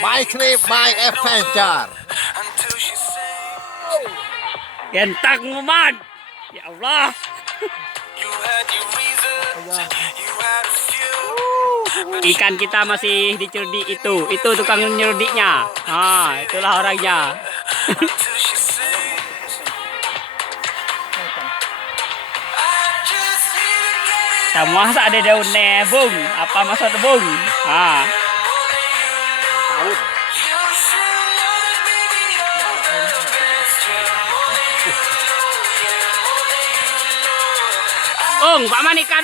My trip, my adventure. Gentak nguman. Ya Allah. Ikan kita masih dicerdik itu. Itu tukang nyerdiknya. Ah, itulah orangnya. Semua ada daunnya, bung. Apa maksud bung? Ah. Tahun. Pak manikan,